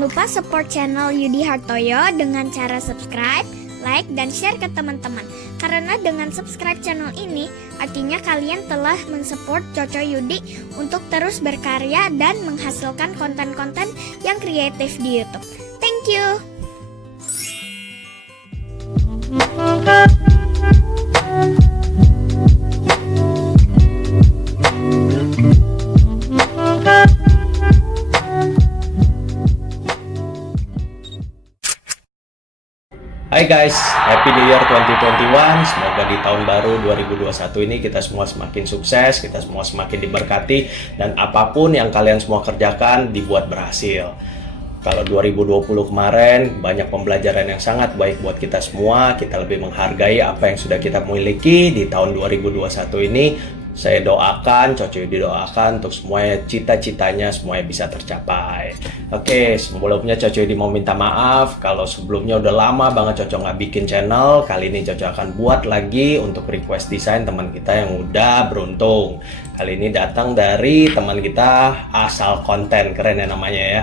Lupa support channel Yudi Hartoyo dengan cara subscribe, like, dan share ke teman-teman. Karena dengan subscribe channel ini, artinya kalian telah mensupport Coco Yudi untuk terus berkarya dan menghasilkan konten-konten yang kreatif di YouTube. Thank you! Hai guys, Happy New Year 2021. Semoga di tahun baru 2021 ini kita semua semakin sukses, kita semua semakin diberkati, dan apapun yang kalian semua kerjakan dibuat berhasil. Kalau 2020 kemarin banyak pembelajaran yang sangat baik buat kita semua, kita lebih menghargai apa yang sudah kita miliki. Di tahun 2021 ini saya doakan, Coco Yudi doakan untuk semuanya cita-citanya semuanya bisa tercapai. Oke, sebelumnya Coco Yudi mau minta maaf kalau sebelumnya udah lama banget Coco nggak bikin channel. Kali ini Coco akan buat lagi untuk request desain teman kita yang udah beruntung. Kali ini datang dari teman kita asal konten, keren ya namanya ya.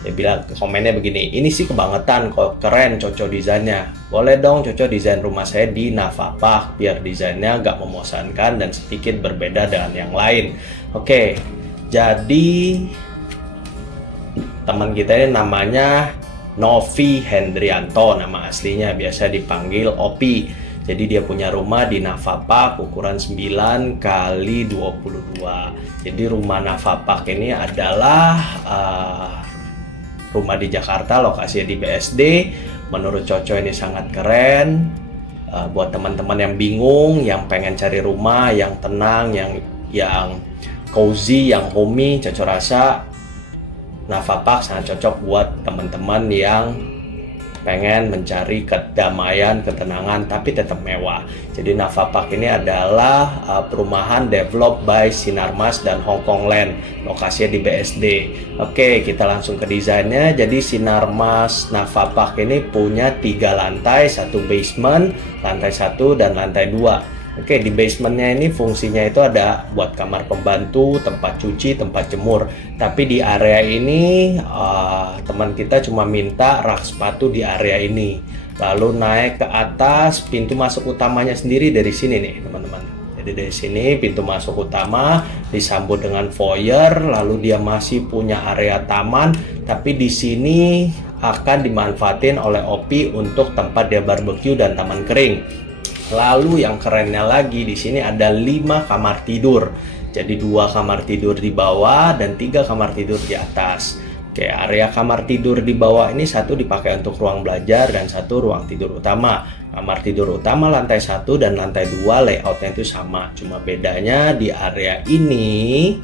Dia bilang komennya begini, ini sih kebangetan kok, keren Coco desainnya. Boleh dong Coco desain rumah saya di Navapak biar desainnya nggak membosankan dan sedikit berbeda dengan yang lain. Oke, jadi teman kita ini namanya Novi Hendrianto, nama aslinya biasa dipanggil Opi. Jadi dia punya rumah di Navapak ukuran 9 x 22. Jadi rumah Navapak ini adalah rumah di Jakarta, lokasinya di BSD. Menurut Coco ini sangat keren. Buat teman-teman yang bingung, yang pengen cari rumah yang tenang, yang cozy, yang homey, Coco rasa Navapak sangat cocok buat teman-teman yang pengen mencari kedamaian, ketenangan, tapi tetap mewah. Jadi Navapak ini adalah perumahan developed by Sinarmas dan Hongkong Land, lokasinya di BSD. Oke, kita langsung ke desainnya. Jadi Sinarmas Navapak ini punya 3 lantai, 1 basement, lantai 1 dan lantai 2. Oke, di basementnya ini fungsinya itu ada buat kamar pembantu, tempat cuci, tempat jemur. Tapi di area ini teman kita cuma minta rak sepatu di area ini. Lalu naik ke atas, pintu masuk utamanya sendiri dari sini nih teman-teman. Jadi dari sini pintu masuk utama disambut dengan foyer, lalu dia masih punya area taman. Tapi di sini akan dimanfaatin oleh Opi untuk tempat dia barbecue dan taman kering. Lalu yang kerennya lagi di sini ada 5 kamar tidur. Jadi 2 kamar tidur di bawah dan 3 kamar tidur di atas. Oke, area kamar tidur di bawah ini satu dipakai untuk ruang belajar dan satu ruang tidur utama. Kamar tidur utama lantai 1 dan lantai 2 layoutnya itu sama. Cuma bedanya di area ini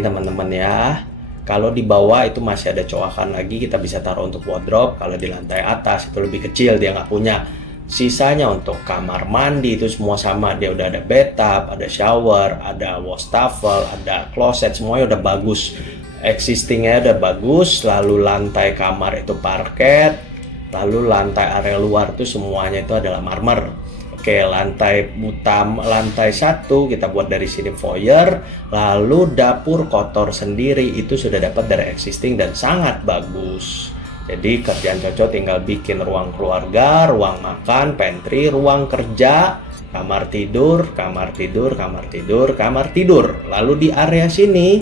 teman-teman ya. Kalau di bawah itu masih ada coakan lagi, kita bisa taruh untuk wardrobe. Kalau di lantai atas itu lebih kecil, dia nggak punya. Sisanya untuk kamar mandi itu semua sama. Dia udah ada bathtub, ada shower, ada wastafel, ada closet, semuanya udah bagus. Existingnya udah bagus. Lalu lantai kamar itu parket. Lalu lantai area luar itu semuanya itu adalah marmer. Oke, lantai utama, lantai 1 kita buat dari sini foyer. Lalu dapur kotor sendiri itu sudah dapat dari existing dan sangat bagus. Jadi kerjaan Coco tinggal bikin ruang keluarga, ruang makan, pantry, ruang kerja, kamar tidur, kamar tidur, kamar tidur, kamar tidur. Lalu di area sini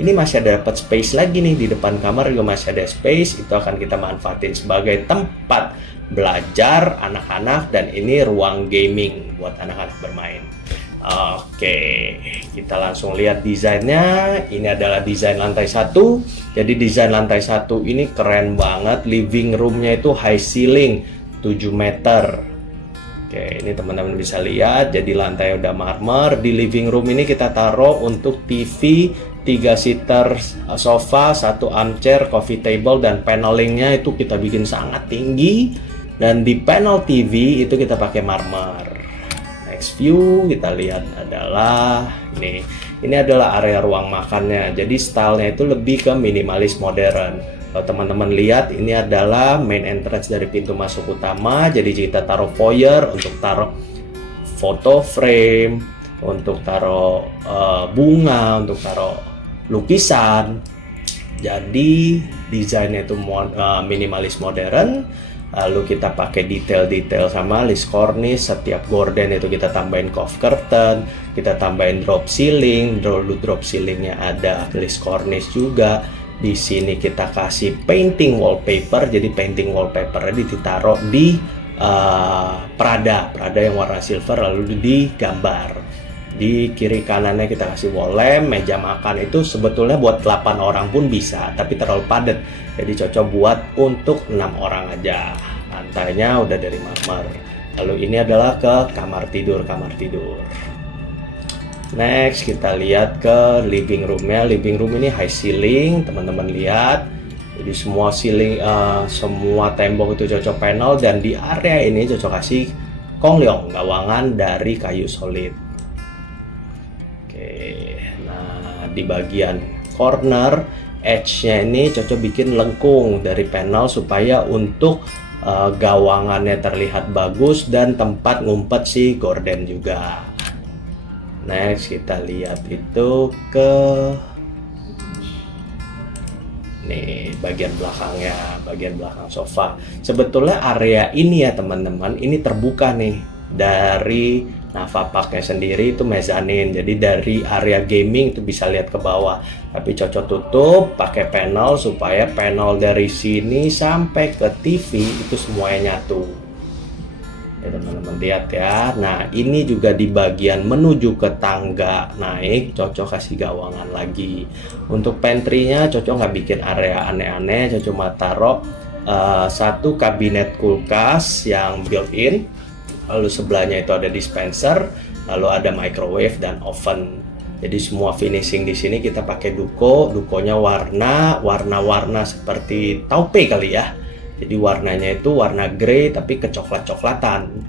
ini masih ada dapat space lagi nih, di depan kamar juga masih ada space. Itu akan kita manfaatin sebagai tempat belajar anak-anak, dan ini ruang gaming buat anak-anak bermain. Oke, kita langsung lihat desainnya. Ini adalah desain lantai 1. Jadi desain lantai 1 ini keren banget. Living roomnya itu high ceiling 7 meter. Oke, ini teman-teman bisa lihat. Jadi lantai udah marmer. Di living room ini kita taruh untuk TV, 3 seater sofa, 1 armchair, coffee table, dan panelingnya itu kita bikin sangat tinggi. Dan di panel TV itu kita pakai marmer. Next view kita lihat adalah ini adalah area ruang makannya. Jadi stylenya itu lebih ke minimalis modern. Kalau teman-teman lihat, ini adalah main entrance dari pintu masuk utama. Jadi kita taruh foyer untuk taruh photo frame, untuk taruh bunga, untuk taruh lukisan. Jadi desainnya itu minimalis modern. Lalu kita pakai detail-detail sama list cornice. Setiap gorden itu kita tambahin cove curtain, kita tambahin drop ceiling. Dulu drop ceilingnya ada list cornice juga. Di sini kita kasih painting wallpaper. Jadi painting wallpapernya ditaruh di Prada yang warna silver, lalu digambar. Di kiri kanannya kita kasih wall lamp. Meja makan itu sebetulnya buat 8 orang pun bisa, tapi terlalu padat, jadi cocok buat untuk 6 orang aja. Lantainya udah dari marmer. Lalu ini adalah ke kamar tidur. Next kita lihat ke living roomnya. Living room ini high ceiling, teman-teman lihat. Jadi semua ceiling, semua tembok itu cocok panel, dan di area ini cocok kasih kongleong, gawangan dari kayu solid. Nah, di bagian corner edge-nya ini cocok bikin lengkung dari panel supaya untuk gawangannya terlihat bagus dan tempat ngumpet si gorden juga. Next kita lihat itu ke bagian belakangnya, bagian belakang sofa. Sebetulnya area ini ya teman-teman, ini terbuka nih dari navapaknya sendiri, itu mezanin. Jadi dari area gaming itu bisa lihat ke bawah, tapi cocok tutup pakai panel supaya panel dari sini sampai ke TV itu semuanya nyatu. Ya teman-teman lihat ya. Nah ini juga di bagian menuju ke tangga naik cocok kasih gawangan lagi. Untuk pantry-nya cocok nggak bikin area aneh-aneh, cocok cuma taruh satu kabinet kulkas yang built-in. Lalu sebelahnya itu ada dispenser, lalu ada microwave dan oven. Jadi semua finishing di sini kita pakai dukonya warna seperti taupe kali ya. Jadi warnanya itu warna grey tapi kecoklat-coklatan.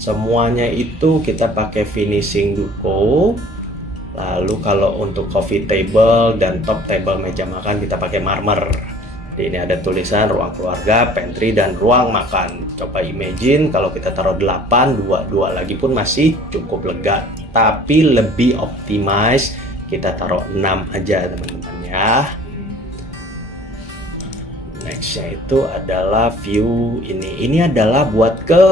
Semuanya itu kita pakai finishing duko. Lalu kalau untuk coffee table dan top table meja makan kita pakai marmer. Ini ada tulisan ruang keluarga, pantry, dan ruang makan. Coba imagine kalau kita taruh 8, 2 lagi pun masih cukup lega. Tapi lebih optimize, kita taruh 6 aja teman-teman ya. Nextnya itu adalah view ini. Ini adalah buat ke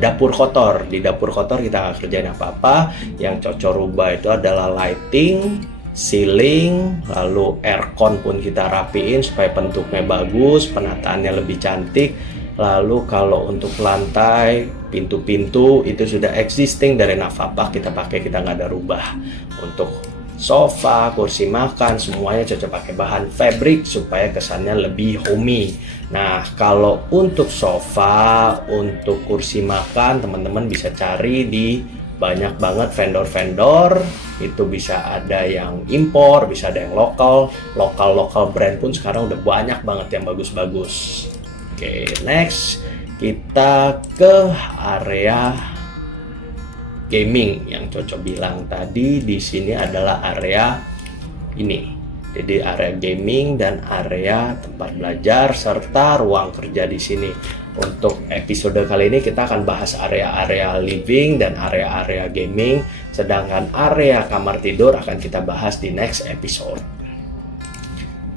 dapur kotor. Di dapur kotor kita nggak kerjain apa-apa. Yang cocok rubah itu adalah lighting, ceiling, lalu aircon pun kita rapiin supaya bentuknya bagus, penataannya lebih cantik. Lalu kalau untuk lantai, pintu-pintu itu sudah existing dari Navapak, kita pakai, kita nggak ada rubah. Untuk sofa, kursi makan, semuanya cocok pakai bahan fabric supaya kesannya lebih homey. Nah kalau untuk sofa, untuk kursi makan, teman-teman bisa cari di banyak banget vendor-vendor. Itu bisa ada yang impor, bisa ada yang lokal brand pun sekarang udah banyak banget yang bagus-bagus. Oke, next kita ke area gaming yang cocok bilang tadi. Di sini adalah area ini. Jadi area gaming dan area tempat belajar serta ruang kerja di sini. Untuk episode kali ini kita akan bahas area-area living dan area-area gaming, sedangkan area kamar tidur akan kita bahas di next episode.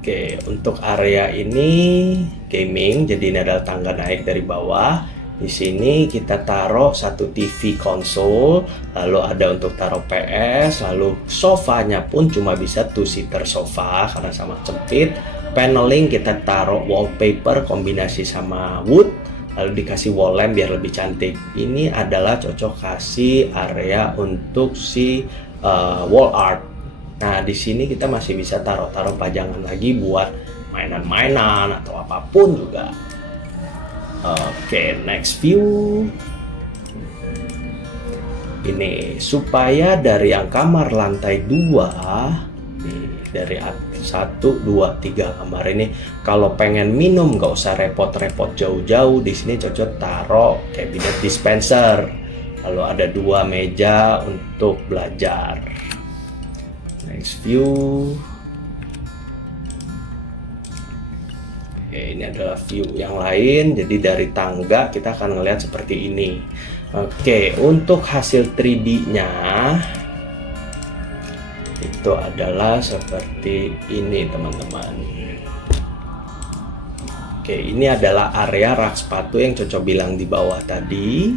Oke, untuk area ini gaming, jadi ini adalah tangga naik dari bawah. Di sini kita taruh satu TV konsol, lalu ada untuk taruh PS, lalu sofanya pun cuma bisa two-seater sofa karena sama sempit. Paneling kita taruh wallpaper kombinasi sama wood, lalu dikasih wall lamp biar lebih cantik. Ini adalah cocok kasih area untuk si wall art. Nah, di sini kita masih bisa taruh pajangan lagi buat mainan-mainan atau apapun juga. Oke, next view. Ini supaya dari yang kamar lantai 2 nih, dari 1, 2, 3 kamar ini, kalau pengen minum nggak usah repot-repot jauh-jauh. Di sini cocok taruh cabinet dispenser. Lalu ada 2 meja untuk belajar. Next view. Oke, ini adalah view yang lain. Jadi dari tangga kita akan melihat seperti ini. Oke, untuk hasil 3D-nya itu adalah seperti ini, teman-teman. Oke, ini adalah area rak sepatu yang Coco bilang di bawah tadi.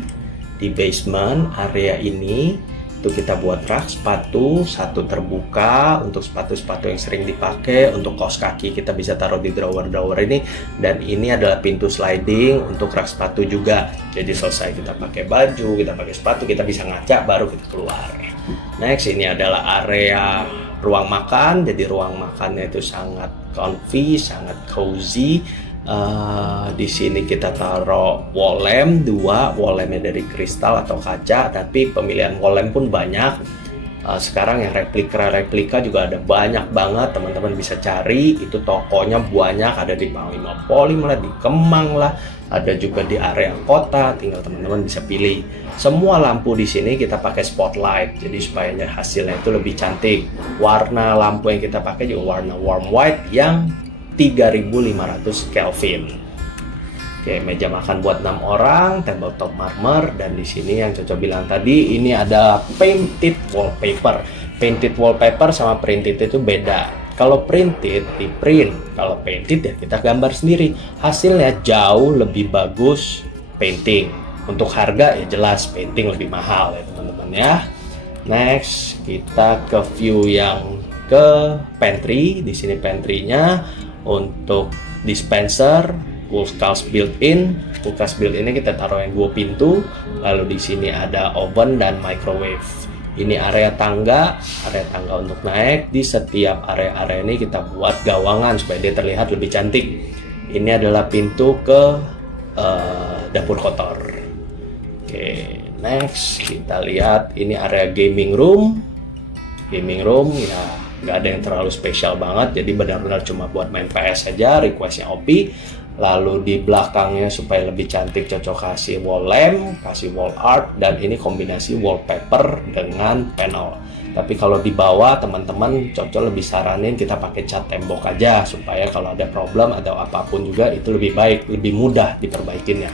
Di basement area ini itu kita buat rak sepatu, satu terbuka untuk sepatu-sepatu yang sering dipakai. Untuk kaos kaki kita bisa taruh di drawer-drawer ini, dan ini adalah pintu sliding untuk rak sepatu juga. Jadi selesai kita pakai baju, kita pakai sepatu, kita bisa ngaca baru kita keluar. Next, ini adalah area ruang makan. Jadi ruang makannya itu sangat comfy, sangat cozy. Di sini kita taruh wall lamp 2, wall lampnya dari kristal atau kaca, tapi pemilihan wall lamp pun banyak. Sekarang yang replika juga ada banyak banget, teman-teman bisa cari. Itu tokonya banyak, ada di Panglima Polim lah, di Kemang lah, ada juga di area kota. Tinggal teman-teman bisa pilih. Semua lampu di sini kita pakai spotlight, jadi supaya hasilnya itu lebih cantik. Warna lampu yang kita pakai juga warna warm white yang 3500 Kelvin. Oke, meja makan buat 6 orang, tabletop marmer, dan di sini yang Coco bilang tadi, ini ada painted wallpaper. Painted wallpaper sama printed itu beda. Kalau printed di print, kalau painted ya kita gambar sendiri. Hasilnya jauh lebih bagus painting. Untuk harga ya jelas painting lebih mahal ya teman-teman ya. Next, kita ke view yang ke pantry. Di sini pantry-nya untuk dispenser, kulkas built-in. Kulkas built-in ini kita taruh yang 2 pintu. Lalu di sini ada oven dan microwave. Ini area tangga untuk naik. Di setiap area-area ini kita buat gawangan supaya dia terlihat lebih cantik. Ini adalah pintu ke dapur kotor. Oke, next kita lihat ini area gaming room. Gaming room ya nggak ada yang terlalu spesial banget, jadi benar-benar cuma buat main PS saja, requestnya Opi. Lalu di belakangnya supaya lebih cantik cocok kasih wall lamp, kasih wall art, dan ini kombinasi wallpaper dengan panel. Tapi kalau di bawah teman-teman cocok lebih saranin kita pakai cat tembok aja, supaya kalau ada problem atau apapun juga itu lebih baik, lebih mudah diperbaikinya.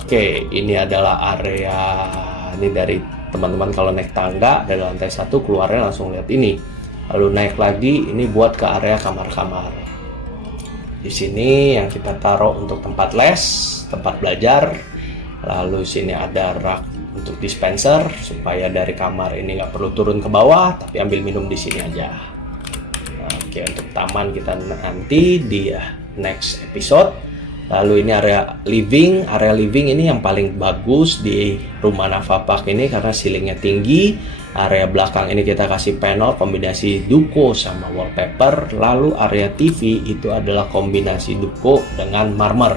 Oke, ini adalah area ini dari teman-teman kalau naik tangga dari lantai 1 keluarnya langsung lihat ini. Lalu naik lagi ini buat ke area kamar-kamar. Di sini yang kita taruh untuk tempat les, tempat belajar. Lalu sini ada rak untuk dispenser supaya dari kamar ini nggak perlu turun ke bawah, tapi ambil minum di sini aja. Oke, untuk taman kita nanti di next episode. Lalu ini area living ini yang paling bagus di rumah Navapak ini karena ceilingnya tinggi. Area belakang ini kita kasih panel kombinasi duko sama wallpaper. Lalu area TV itu adalah kombinasi duko dengan marmer.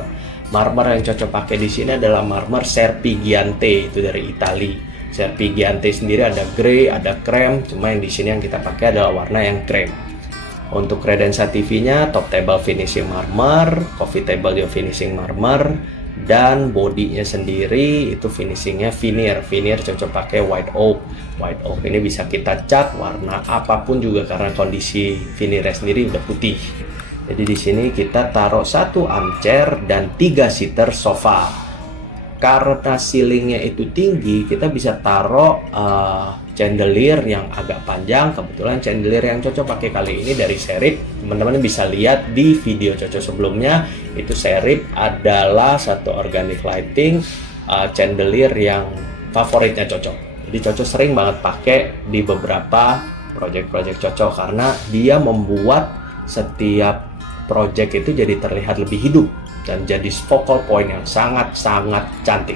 Marmer yang cocok pakai di sini adalah marmer Serpigiante, itu dari Itali. Serpigiante sendiri ada grey, ada krem, cuma yang di sini yang kita pakai adalah warna yang krem. Untuk kredensa TV-nya top table finishing marmer, coffee table juga finishing marmer, dan bodinya sendiri itu finishingnya veneer. Veneer cocok pakai white oak. White oak ini bisa kita cat warna apapun juga karena kondisi veneernya sendiri udah putih. Jadi di sini kita taruh 1 armchair dan 3 seater sofa. karena ceilingnya itu tinggi, kita bisa taruh chandelier yang agak panjang. Kebetulan chandelier yang cocok pakai kali ini dari Serif. Teman-teman bisa lihat di video cocok sebelumnya, itu Serif adalah satu organic lighting chandelier yang favoritnya cocok. Jadi cocok sering banget pakai di beberapa project-project cocok karena dia membuat setiap project itu jadi terlihat lebih hidup dan jadi focal point yang sangat-sangat cantik.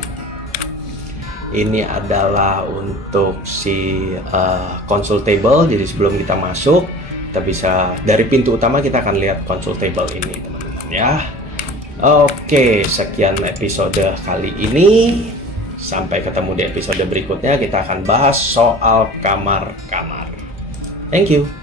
Ini adalah untuk si console table. Jadi sebelum kita masuk, kita bisa dari pintu utama kita akan lihat console table ini, teman-teman ya. Oke, sekian episode kali ini. Sampai ketemu di episode berikutnya, kita akan bahas soal kamar-kamar. Thank you.